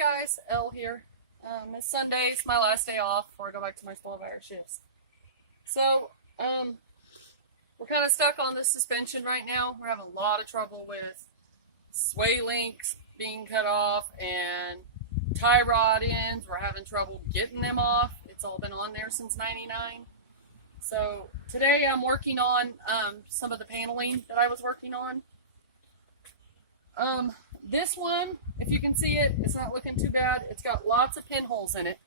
guys, Elle here. It's Sunday, it's my last day off before I go back to my 12-hour shifts. So, we're kind of stuck on the suspension right now. We're having a lot of trouble with sway links being cut off and tie rod ends. We're having trouble getting them off. It's all been on there since '99. So, today I'm working on some of the paneling that I was working on. This one, if you can see it, it's not looking too bad. It's got lots of pinholes in it.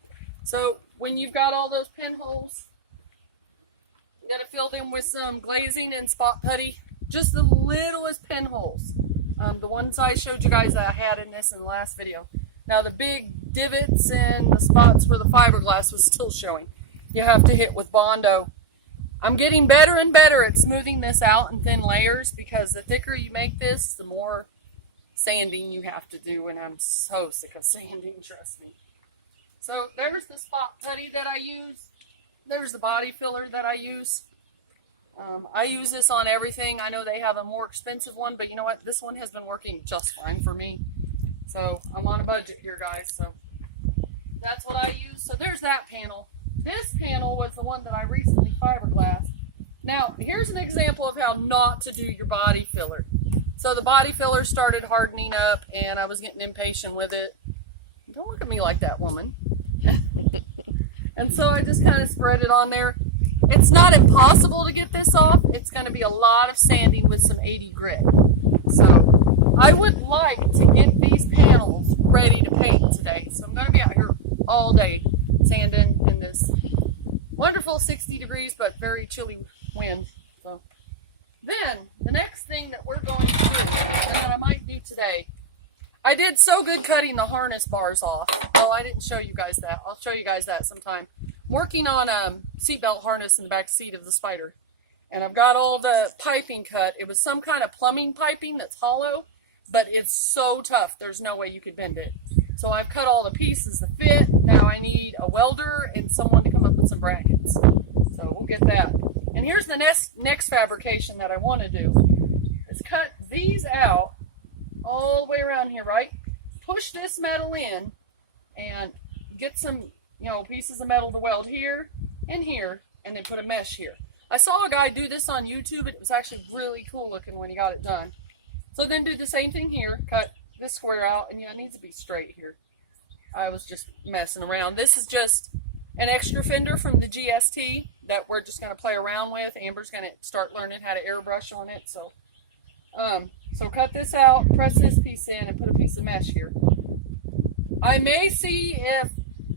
So when you've got all those pinholes, you got to fill them with some glazing and spot putty. Just the littlest pinholes. The ones I showed you guys that I had in this in the last video. Now the big divots and the spots where the fiberglass was still showing, you have to hit with Bondo. I'm getting better and better at smoothing this out in thin layers because the thicker you make this, the more sanding you have to do, and I'm so sick of sanding, trust me. So there's the spot putty that I use. There's the body filler that I use. I use this on everything. I know they have a more expensive one, but you know what? This one has been working just fine for me. So I'm on a budget here, guys. So that's what I use. So there's that panel. This panel was the one that I recently fiberglassed. Now, here's an example of how not to do your body filler. So the body filler started hardening up, and I was getting impatient with it. Don't look at me like that, woman. And so I just kind of spread it on there. It's not impossible to get this off. It's going to be a lot of sanding with some 80 grit. So I would like to get these panels ready to paint today. So I'm going to be out here all day sanding in this wonderful 60 degrees but very chilly wind. So then the next thing that we're going to do, and that I might do today, I did so good cutting the harness bars off. Oh, I didn't show you guys that. I'll show you guys that sometime. I'm working on a seatbelt harness in the back seat of the Spider. And I've got all the piping cut. It was some kind of plumbing piping that's hollow, but it's so tough, there's no way you could bend it. So I've cut all the pieces to fit. Now I need a welder and someone to come up with some brackets. So we'll get that. And here's the next fabrication that I want to do. Is cut these out all the way around here, right? Push this metal in and get some, pieces of metal to weld here and here, and then put a mesh here. I saw a guy do this on YouTube, and it was actually really cool looking when he got it done. So then do the same thing here. Cut this square out, and it needs to be straight here. I was just messing around. This is just an extra fender from the GST that we're just going to play around with. Amber's going to start learning how to airbrush on it. So cut this out, press this piece in, and put a piece of mesh here. I may see if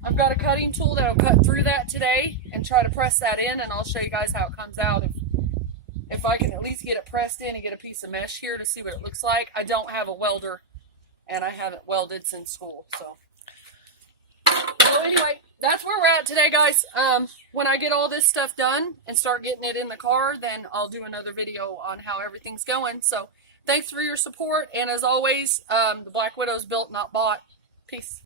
I've got a cutting tool that will cut through that today and try to press that in, and I'll show you guys how it comes out. If I can at least get it pressed in and get a piece of mesh here to see what it looks like. I don't have a welder, and I haven't welded since school. So anyway, that's where we're at today, guys. When I get all this stuff done and start getting it in the car, then I'll do another video on how everything's going. So thanks for your support, and as always, the Black Widow's built, not bought. Peace.